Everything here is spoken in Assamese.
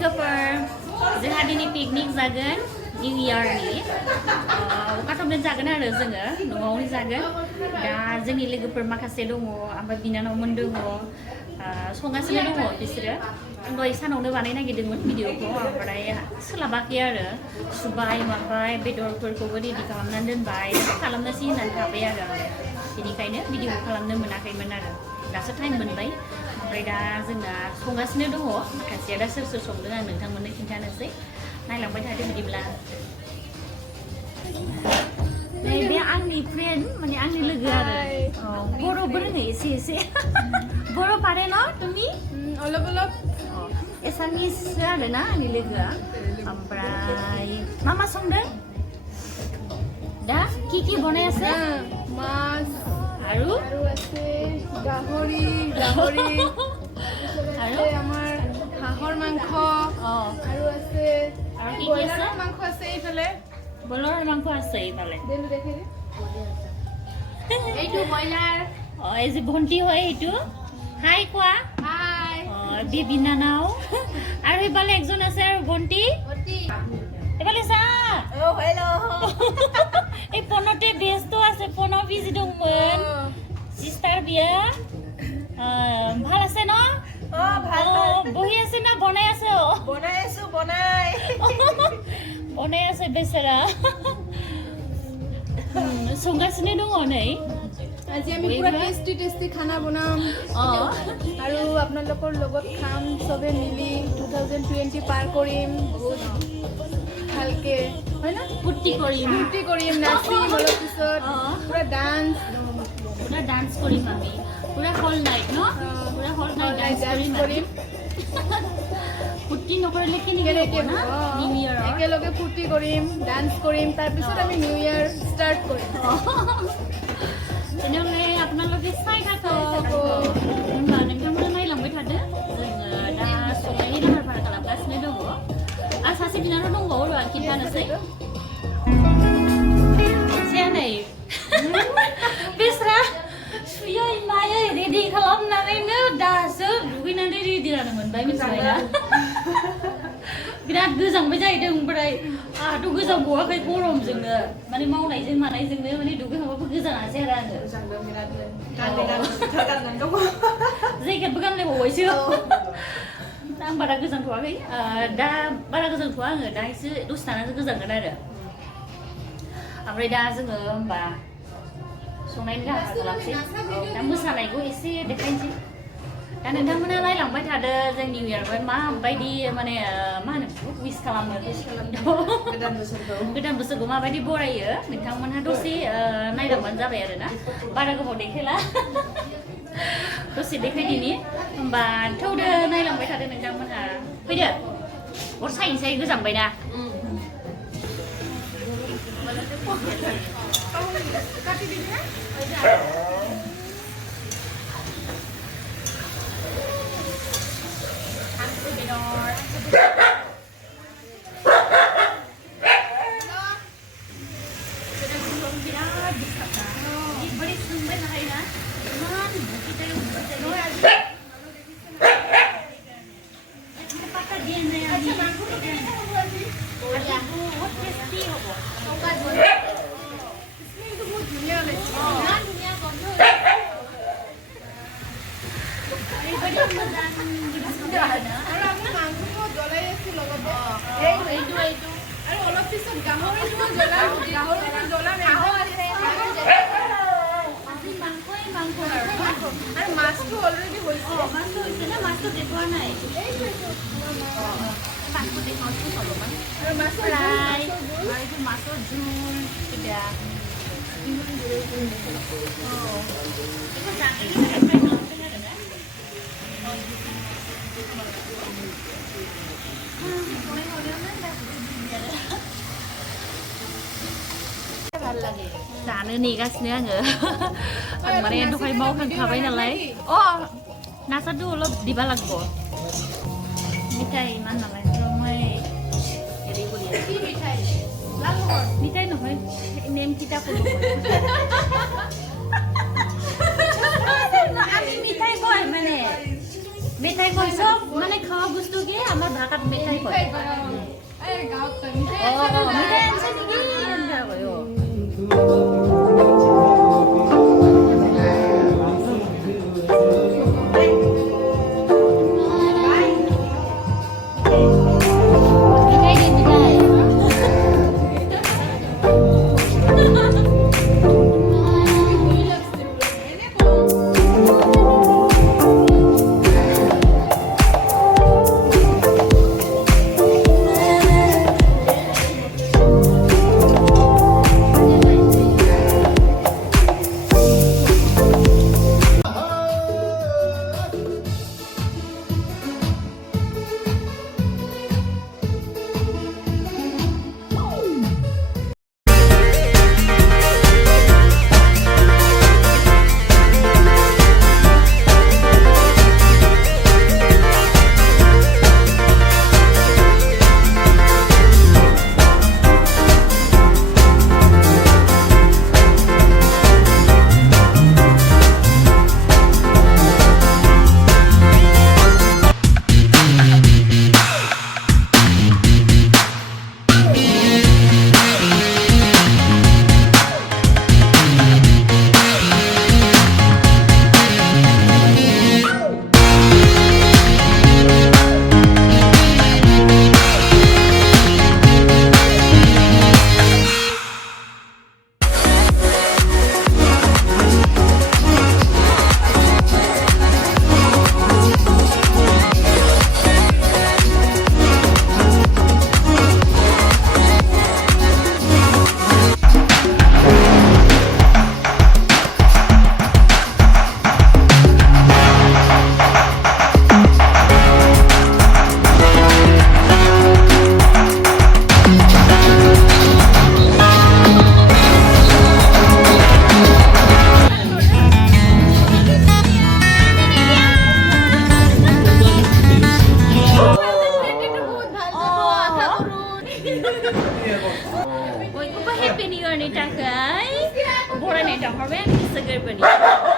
लोगोफोर जोंहा दिनै पिकनिक जागोन निउ इयारनि अखाथबनो जागोन आरो जोङो न'आवनो जागोन दा जोंनि लोगोफोर माखासे दङ ओमफ्राय बिनानावमोन दङ संगासिनो दङ बिसोरो आं दहाय सानावनो बानायनो नागिरदोंमोन भिडिअखौ ओमफ्राय सोलाबाखै आरो सुबाय माबाय बेदरफोरखौबो रेडि खालामनानै दोनबाय खालामनोसै होननानै थाबाय आरो बेनिखायनो भिडिअखौ खालामनो मोनाखैमोन आरो दासो टाइम मोनबाय ओमफ्राय दा जोंना संगासिनो दङ माखासेया दा सोर सोर संदों आं नोंथांमोननो खिन्थानोसै नायलांबाय थादो बिदिब्ला बे आंनि फ्रेन्ड माने आंनि लोगो आरो बर'बो रोङो एसे एसे बर' पारे न तुमि अलप अलप एसामिस आरो ना आंनि लोगोआ ओमफ्राय मा संदों दा কি বনাই আছে মাছ আৰু আছে গাহৰি গাহৰি আৰু আমাৰ হাঁহৰ মাংস আৰু আছে আৰু কি ব্ৰইলাৰৰ মাংস আছে এইফালে ব্ৰইলাৰৰ মাংস আছে এইফালে দেলু দেখি এইটো ব্ৰইলাৰ এই যে ভণ্টি হয় এইটো হাই কোৱা হাই বেবি নানাও আৰু এইফালে একজন আছে আৰু ভণ্টি এইফালে চা হেল্ল' এই ফোনতে ব্যস্ত আছে ফোনৰ বিজি দংমोन সিস্টাৰ বিয়া ভাল আছে ন ভাল বহি আছে না বনাই আছে বনাই আছো বনাই আছে বেচেৰা সংগাसिनो दङ नै আজি আমি পুৰা টেষ্টি খানা বনাম আৰু আপোনালোকৰ লগত খাম সবে মিলি 2020 পাৰ কৰিম বহুত ভালকে হয় না ফূৰ্তি কৰিম নাচিম অলপ পিছত পুৰা ডান্স কৰিম আমি পুৰা হল নাইট ন পুৰা হল নাইট ডান্স কৰিম ফূৰ্তি নকৰিলে কেনেকৈ হ'ব না নিউ ইয়েৰৰ একেলগে ফূৰ্তি কৰিম ডান্স কৰিম তাৰপিছত আমি নিউ ইয়েৰ ষ্টাৰ্ট কৰিম তেনেহ'লে আপোনালোকে চাই থাকক होनबा नोंथांमोना नायलांबाय थादो जोङो दा संनायनि लाहार फाहार खालामगासिनो दङ आरो सासे बिनानाव दंबावो र' आं खिन्थानोसै नै बेस्रा सुयै मायै रेडि खालामनानैनो दासो दुगैनानै रेडि जानो मोनबाय मिथिबायना बिराद गोजांबाय जाहैदों ओमफ्राय आंहाथ' गोजांबावाखै गरमजोंनो माने मावनायजों मानायजोंनो माने दुगैखांबाबो गोजाङासै आरो आङो जेकेटबो गानलायबावबायसो आं बारा गोजांथ'वाखै दा बारा गोजांथ'वा आङो दा एसे दसे थानासो गोजांगोन आरो ओमफ्राय दा जोङो होमबा संनायनि लाहार खालामसै दा मोसानायखौ एसे देखायनोसै दा नोंथांमोना नायलांबाय थादो जों निउ इयारखौ माबायदि माने मा होनो उइस खालामो गोदान बोसोरखौ माबायदि बरायो नोंथांमोनहा दसे नायलांबानो जाबाय आरो ना बारा गोबाव देखायला दसे देखायदिनि होमबा थौदो नायलांबाय थादो नोंथांमोनहा फैदो अर सायनोसै गोजांबायना মাছটো অলৰেডি হৈছে মাছটো দেখুওৱা নাই মাছটো দেখুৱাওঁচোন অলপমান আৰু মাছ ফ্ৰাই আৰু এইটো মাছৰ জোল এতিয়া जानो नेगासिनो आङो आं माने दहाय मावखांखाबाय नालाय नासादु অলপ দিবা লাগিব মিঠাই ইমান নালাগে মই হেৰি কৰি আছো মিঠাই নহয় নেম কিতাপ আমি মিঠাই কয় মানে মিঠাই কয় চব মানে খাওয়া বস্তুকে আমার ভাষাত মিঠাই কয় এই গাঁৱত কয় মিঠাই আনিছে নেকি এনেকা কয় Bye-bye happy new year ni takai. Bora ni dah, hari ni segar bani.